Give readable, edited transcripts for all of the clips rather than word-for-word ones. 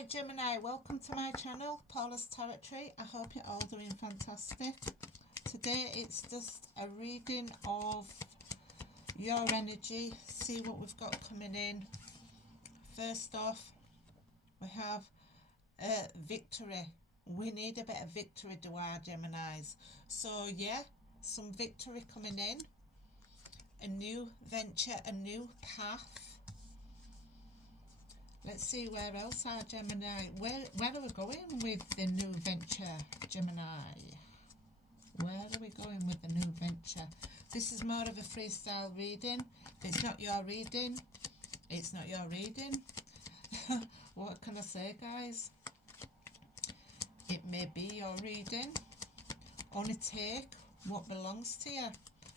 Alright Gemini, welcome to my channel, Paula's Territory. I hope you're all doing fantastic. Today it's just a reading of your energy, see what we've got coming in. First off, we have victory. We need a bit of victory, do our Geminis. So yeah, some victory coming in. A new venture, a new path. Let's see where else our Gemini. Where are we going with the new venture, Gemini? Where are we going with the new venture? This is more of a freestyle reading. If it's not your reading, it's not your reading. What can I say, guys? It may be your reading. Only take what belongs to you.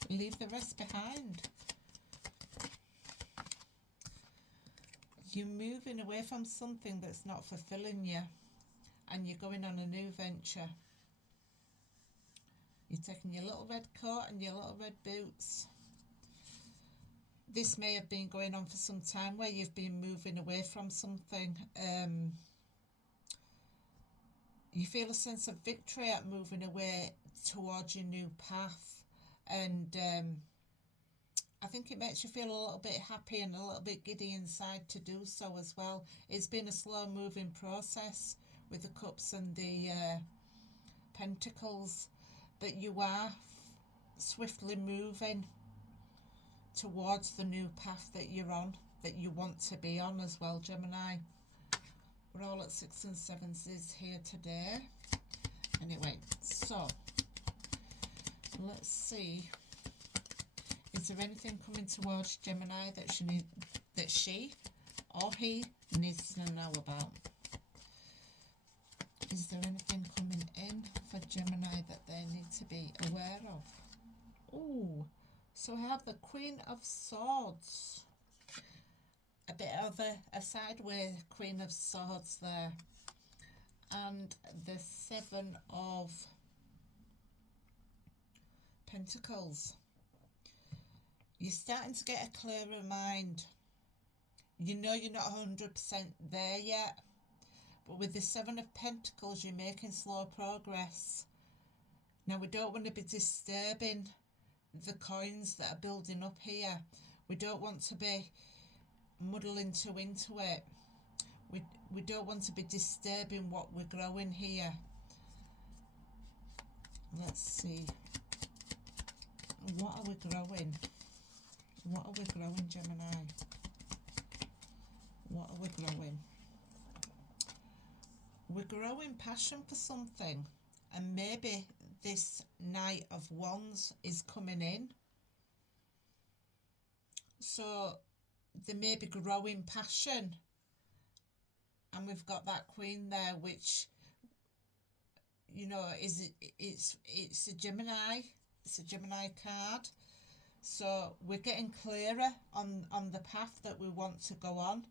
Leave the rest behind. You're moving away from something that's not fulfilling you, and you're going on a new venture. You're taking your little red coat and your little red boots. This may have been going on for some time, where you've been moving away from something. You feel a sense of victory at moving away towards your new path, and I think it makes you feel a little bit happy and a little bit giddy inside to do so as well. It's been a slow moving process with the cups and the pentacles, but you are swiftly moving towards the new path that you're on, that you want to be on as well, Gemini. We're all at 6 and 7s here today. Anyway, so let's see. Is there anything coming towards Gemini that she or he needs to know about? Is there anything coming in for Gemini that they need to be aware of? Ooh, so we have the Queen of Swords. A bit of a sideways Queen of Swords there. And the 7 of Pentacles. You're starting to get a clearer mind. You know you're not 100% there yet. But with the 7 of Pentacles, you're making slow progress. Now, we don't want to be disturbing the coins that are building up here. We don't want to be muddling into it. We don't want to be disturbing what we're growing here. Let's see. What are we growing? What are we growing, Gemini? What are we growing? We're growing passion for something, and maybe this Knight of Wands is coming in. So there may be growing passion, and we've got that Queen there, which, you know, it's a Gemini. It's a Gemini card. So we're getting clearer on the path that we want to go on.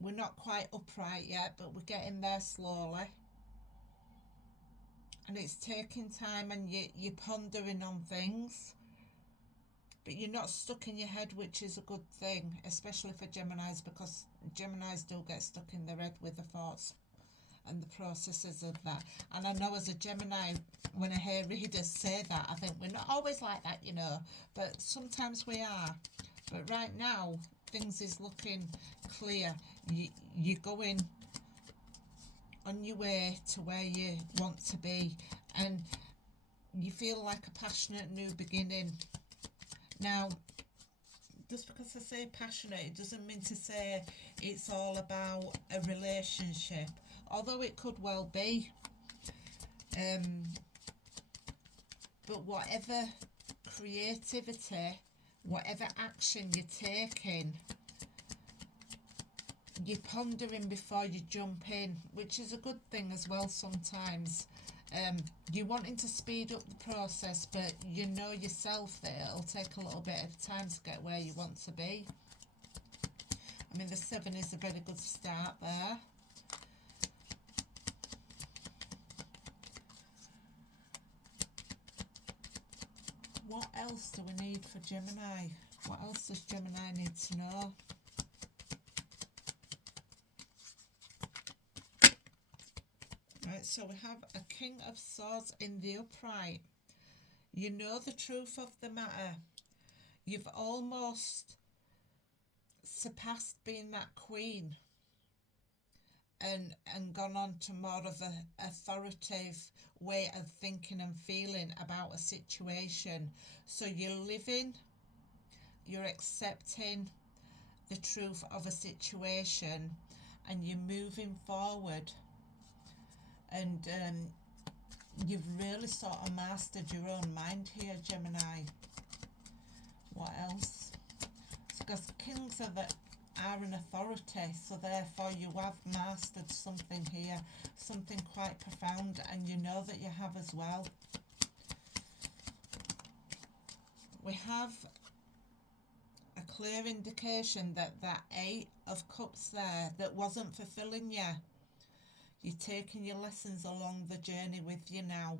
We're not quite upright yet, but we're getting there slowly. And it's taking time, and you're pondering on things. But you're not stuck in your head, which is a good thing, especially for Geminis, because Geminis do get stuck in their head with the thoughts and the processes of that. And I know as a Gemini, when I hear readers say that, I think we're not always like that, you know, but sometimes we are. But right now, things is looking clear. You're going on your way to where you want to be, and you feel like a passionate new beginning. Now, just because I say passionate, it doesn't mean to say it's all about a relationship, although it could well be. But whatever creativity, whatever action you're taking, you're pondering before you jump in, which is a good thing as well sometimes. You're wanting to speed up the process, but you know yourself that it'll take a little bit of time to get where you want to be. I mean, the 7 is a very good start there. What else do we need for Gemini? What else does Gemini need to know? Right, so we have a King of Swords in the upright. You know the truth of the matter. You've almost surpassed being that queen and gone on to more of a authoritative way of thinking and feeling about a situation. So you're living, you're accepting the truth of a situation, and you're moving forward, and you've really sort of mastered your own mind here, Gemini. What else? Because kings are an authority, so therefore you have mastered something here, something quite profound, and you know that you have as well. We have a clear indication that that Eight of Cups there that wasn't fulfilling you. You're taking your lessons along the journey with you now.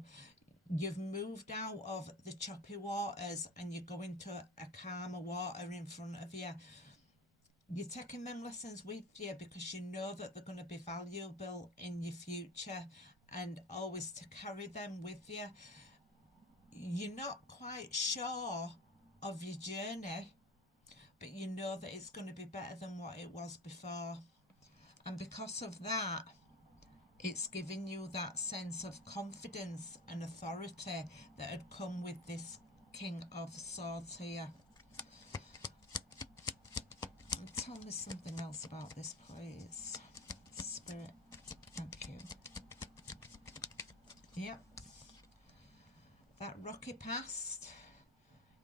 You've moved out of the choppy waters and you're going to a calmer water in front of you. You're taking them lessons with you because you know that they're going to be valuable in your future, and always to carry them with you. You're not quite sure of your journey, but you know that it's going to be better than what it was before. And because of that, it's giving you that sense of confidence and authority that had come with this King of Swords here. Tell me something else about this, please. Spirit, thank you. Yep. That rocky past.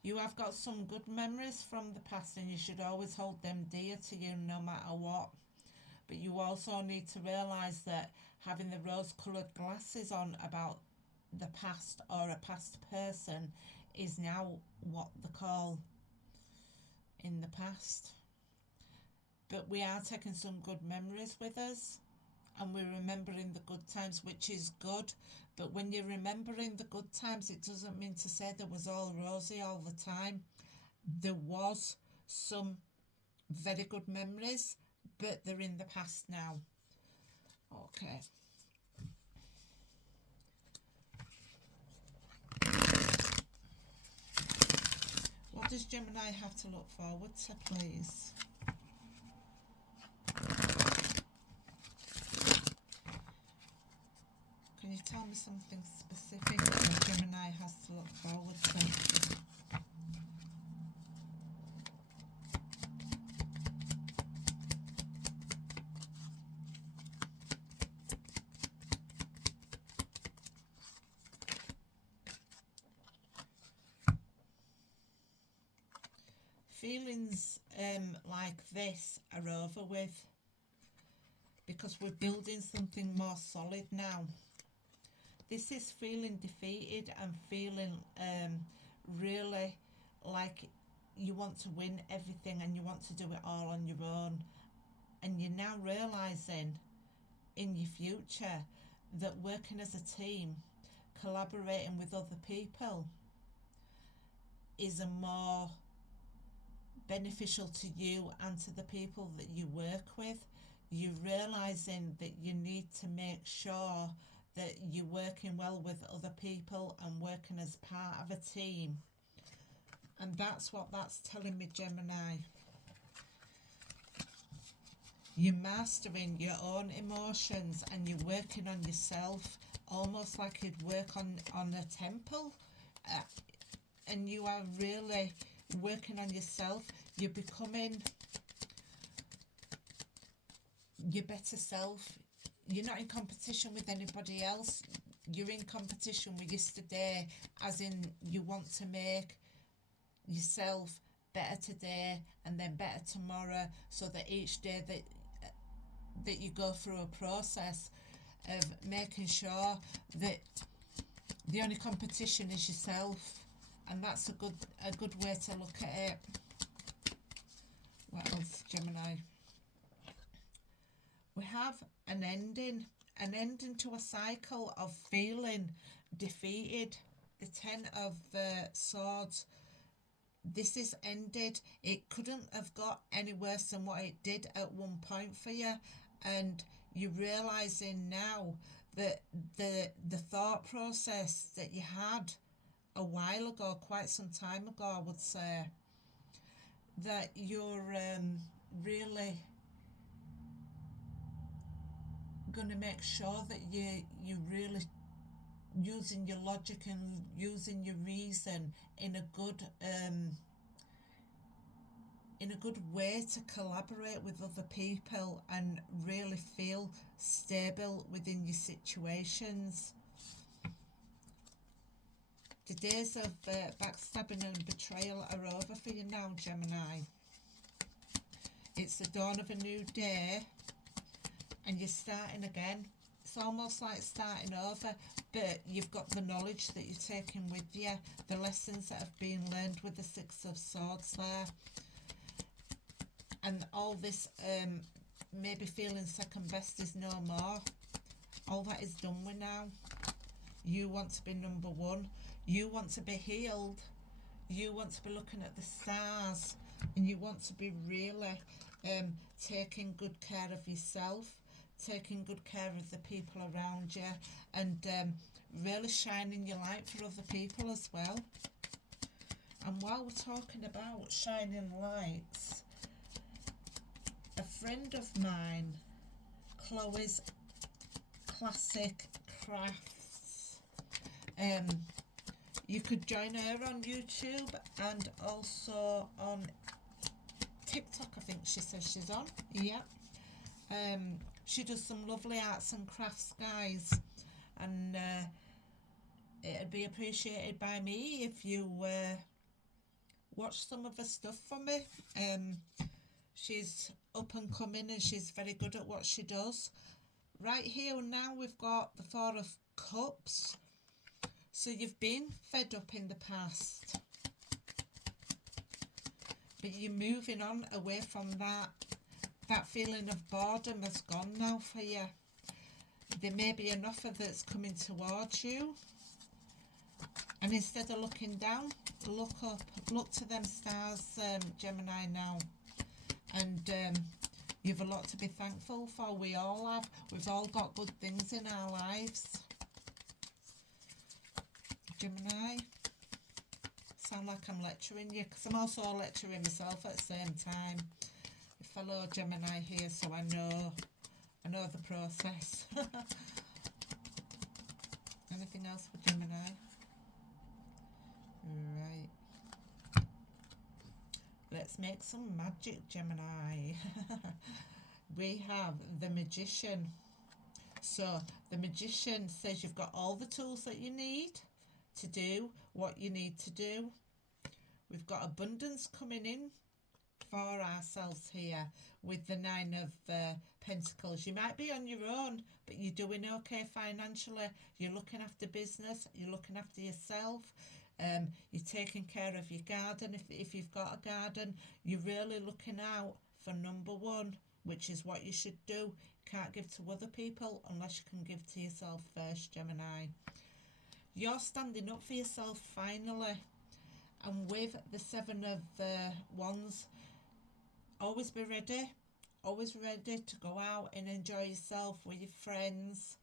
You have got some good memories from the past, and you should always hold them dear to you no matter what. But you also need to realise that having the rose-coloured glasses on about the past or a past person is now what they call in the past. But we are taking some good memories with us, and we're remembering the good times, which is good. But when you're remembering the good times, it doesn't mean to say there was all rosy all the time. There was some very good memories, but they're in the past now. Okay. What does Gemini have to look forward to, please? Can you tell me something specific that Gemini has to look forward to? Feelings like this are over with, because we're building something more solid now. This is feeling defeated and feeling really like you want to win everything and you want to do it all on your own. And you're now realising in your future that working as a team, collaborating with other people, is a more beneficial to you and to the people that you work with. You're realising that you need to make sure that you're working well with other people and working as part of a team. And that's what that's telling me, Gemini. You're mastering your own emotions and you're working on yourself, almost like you'd work on a temple. And you are really working on yourself. You're becoming your better self. You're not in competition with anybody else. You're in competition with yesterday, as in you want to make yourself better today and then better tomorrow, so that each day that you go through a process of making sure that the only competition is yourself. And that's a good way to look at it. What else, Gemini? We have an ending to a cycle of feeling defeated. The Ten of Swords. This is ended. It couldn't have got any worse than what it did at one point for you. And you're realising now the the thought process that you had a while ago, quite some time ago, I would say, that you're really going to make sure that you really using your logic and using your reason in a good way to collaborate with other people and really feel stable within your situations. The days of backstabbing and betrayal are over for you now, Gemini. It's the dawn of a new day and you're starting again. It's almost like starting over, but you've got the knowledge that you're taking with you, the lessons that have been learned with the Six of Swords there. And all this maybe feeling second best is no more. All that is done with now. You want to be number one. You want to be healed. You want to be looking at the stars. And you want to be really taking good care of yourself, taking good care of the people around you, and really shining your light for other people as well. And while we're talking about shining lights, a friend of mine, Chloe's Classic Crafts, you could join her on YouTube and also on TikTok, I think she says she's on. Yeah. She does some lovely arts and crafts, guys, and it'd be appreciated by me if you watch some of her stuff for me. She's up and coming and she's very good at what she does. Right here now we've got the Four of Cups. So you've been fed up in the past, but you're moving on away from that. That feeling of boredom has gone now for you. There may be an offer that's coming towards you, and instead of looking down, look up, look to them stars, Gemini, now. And you've a lot to be thankful for. We all have. We've all got good things in our lives. Gemini, sound like I'm lecturing you, because I'm also lecturing myself at the same time. Fellow Gemini here, so I know the process. Anything else for Gemini? Right. Let's make some magic, Gemini. We have the Magician. So the Magician says you've got all the tools that you need to do what you need to do. We've got abundance coming in for ourselves here with the Nine of Pentacles. You might be on your own, but you're doing okay financially. You're looking after business. You're looking after yourself. You're taking care of your garden. If you've got a garden, you're really looking out for number one, which is what you should do. You can't give to other people unless you can give to yourself first, Gemini. You're standing up for yourself finally. And with the Seven of Wands, always be ready. Always ready to go out and enjoy yourself with your friends.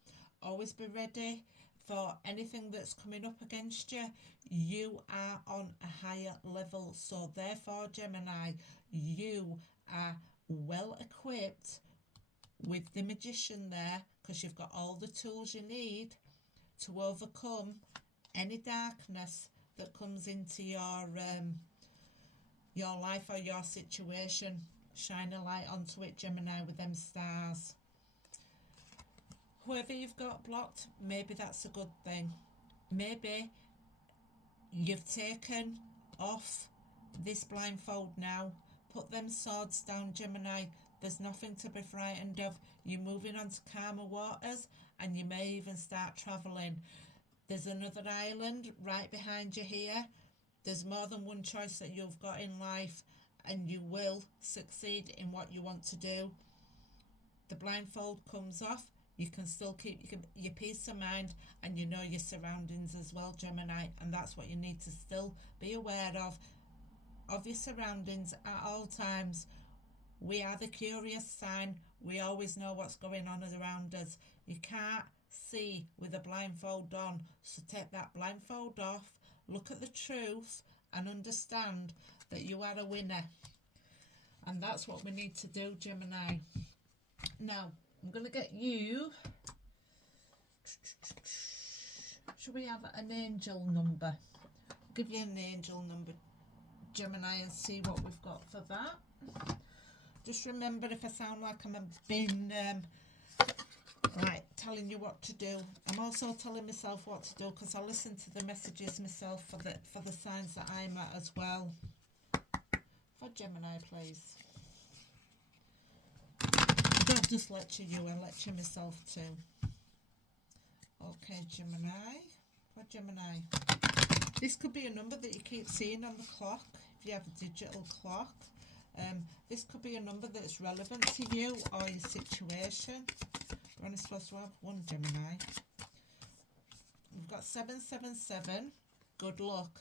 Always be ready for anything that's coming up against you. You are on a higher level. So therefore, Gemini, you are well equipped with the Magician there, because you've got all the tools you need to overcome any darkness that comes into your life or your situation. Shine a light onto it, Gemini, with them stars. Whoever you've got blocked, maybe that's a good thing. Maybe you've taken off this blindfold now. Put them swords down, Gemini. There's nothing to be frightened of. You're moving on to calmer waters, and you may even start travelling. There's another island right behind you here. There's more than one choice that you've got in life, and you will succeed in what you want to do. The blindfold comes off. You can still keep your peace of mind, and you know your surroundings as well, Gemini, and that's what you need to still be aware of your surroundings at all times. We are the curious sign. We always know what's going on around us. You can't see with a blindfold on. So take that blindfold off, look at the truth, and understand that you are a winner. And that's what we need to do, Gemini. Now, I'm going to get you... Should we have an angel number? I'll give you an angel number, Gemini, and see what we've got for that. Just remember, if I sound like I'm being like telling you what to do, I'm also telling myself what to do, because I listen to the messages myself for the signs that I'm at as well. For Gemini, please. I don't just lecture you, I lecture myself too. Okay, Gemini. For Gemini. This could be a number that you keep seeing on the clock, if you have a digital clock. This could be a number that's relevant to you or your situation. We're only supposed to have one, Gemini. We've got 777, good luck,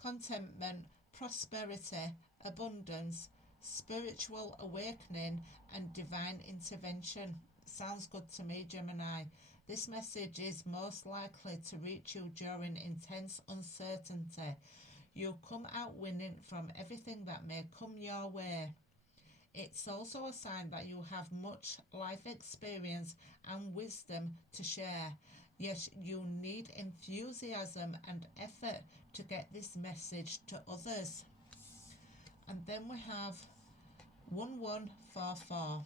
contentment, prosperity, abundance, spiritual awakening, and divine intervention. Sounds good to me, Gemini. This message is most likely to reach you during intense uncertainty. You'll come out winning from everything that may come your way. It's also a sign that you have much life experience and wisdom to share. Yet you need enthusiasm and effort to get this message to others. And then we have 1144.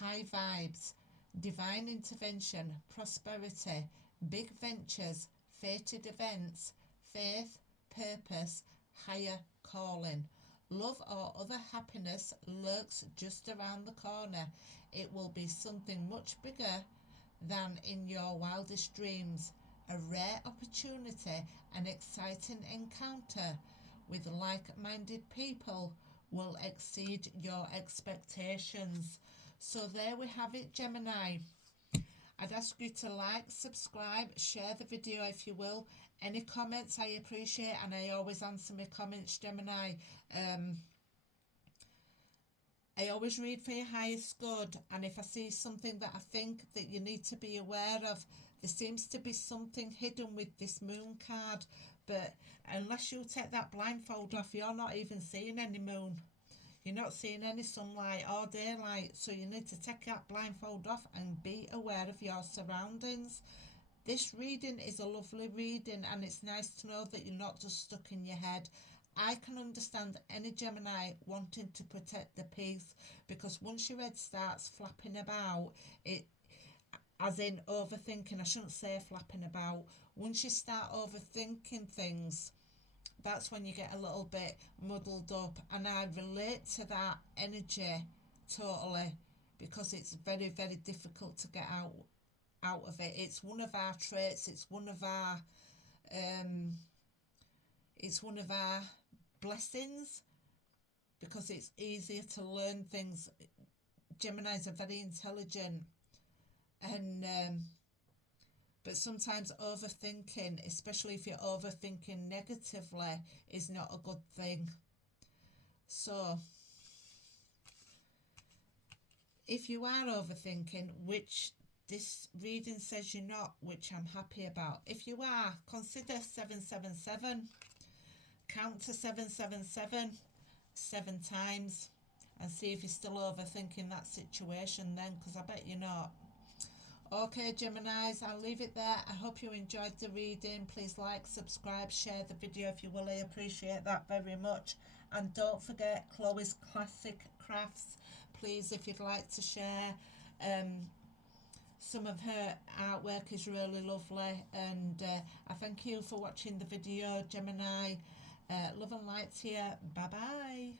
High vibes, divine intervention, prosperity, big ventures, fated events, faith, purpose, higher calling. Love or other happiness lurks just around the corner. It will be something much bigger than in your wildest dreams. A rare opportunity, an exciting encounter with like-minded people will exceed your expectations. So there we have it, Gemini. I'd ask you to like, subscribe, share the video if you will. Any comments I appreciate, and I always answer my comments, Gemini. I always read for your highest good, and if I see something that I think that you need to be aware of, there seems to be something hidden with this moon card, but unless you take that blindfold off, you're not even seeing any moon. You're not seeing any sunlight or daylight, so you need to take that blindfold off and be aware of your surroundings. This reading is a lovely reading, and it's nice to know that you're not just stuck in your head. I can understand any Gemini wanting to protect the peace, because once your head starts flapping about, it, as in overthinking, I shouldn't say flapping about, once you start overthinking things, that's when you get a little bit muddled up, and I relate to that energy totally, because it's very, very difficult to get out of it. It's one of our traits, it's one of our blessings, because it's easier to learn things. Geminis are very intelligent, and but sometimes overthinking, especially if you're overthinking negatively, is not a good thing. So if you are overthinking, which this reading says you're not, which I'm happy about, if you are, consider 777. Count to 777 7 times and see if you're still overthinking that situation then, because I bet you're not. Okay, Geminis, I'll leave it there. I hope you enjoyed the reading. Please like, subscribe, share the video if you will. I appreciate that very much. And don't forget Chloe's Classic Crafts. Please, if you'd like to share, some of her artwork is really lovely. And I thank you for watching the video, Gemini. Love and light to you. Bye-bye.